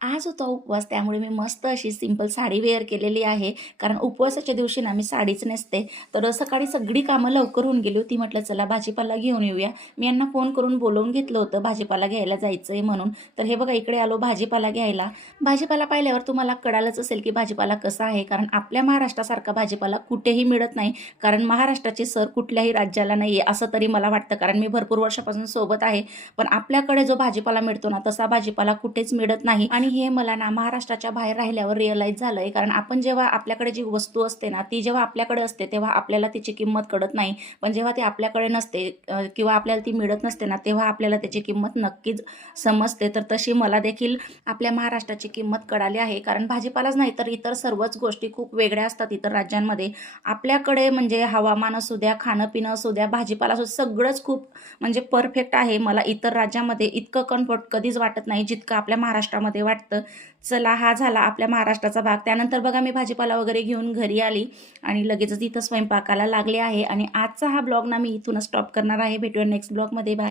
आज होता उपवास त्यामुळे मी मस्त अशी सिंपल साडी वेअर केलेली आहे. कारण उपवासाच्या दिवशी ना मी साडीच नेसते. तर सकाळी सगळी कामं लवकर होऊन गेली होती. म्हटलं चला भाजीपाला घेऊन येऊया. मी यांना फोन करून बोलावून घेतलं होतं भाजीपाला घ्यायला जायचं आहे म्हणून. तर हे बघा इकडे आलो भाजीपाला घ्यायला. भाजीपाला पाहिल्यावर तुम्हाला कळालंच असेल की भाजीपाला कसा आहे. कारण आपल्या महाराष्ट्रासारखा भाजीपाला कुठेही मिळत नाही. कारण महाराष्ट्राची सर कुठल्याही राज्याला नाही आहे असं तरी मला वाटतं. कारण मी भरपूर वर्षापासून सोबत आहे. पण आपल्याकडे जो भाजीपाला मिळतो ना तसा भाजीपाला कुठेच मिळत नाही. आणि हे मला ना महाराष्ट्राच्या बाहेर राहिल्यावर रिअलाईज झालंय. कारण आपण जेव्हा आपल्याकडे जी वस्तू असते ना ती जेव्हा आपल्याकडे असते तेव्हा आपल्याला तिची किंमत कळत नाही. पण जेव्हा ती आपल्याकडे नसते किंवा आपल्याला ती मिळत नसते ना तेव्हा आपल्याला त्याची किंमत नक्कीच समजते. तर तशी मला देखील आपल्या महाराष्ट्राची किंमत कळाली आहे. कारण भाजीपालाच नाही तर इतर सर्वच गोष्टी खूप वेगळ्या असतात इतर राज्यांमध्ये. आपल्याकडे म्हणजे हवामान असू द्या, खाणं पिणं असू द्या, भाजीपाला असू सगळंच खूप म्हणजे परफेक्ट आहे. मला इतर राज्यामध्ये इतकं कम्फर्ट कधीच वाटत नाही जितकं आपल्या महाराष्ट्रामध्ये वाटतं. चला हा झाला आपल्या महाराष्ट्राचा भाग. त्यानंतर बघा मी भाजीपाला वगैरे घेऊन घरी आली आणि लगेचच इथं स्वयंपाकाला लागले आहे. आणि आजचा हा ब्लॉग ना मी इथूनच स्टॉप करणार आहे. भेटूया नेक्स्ट ब्लॉगमध्ये. बाय.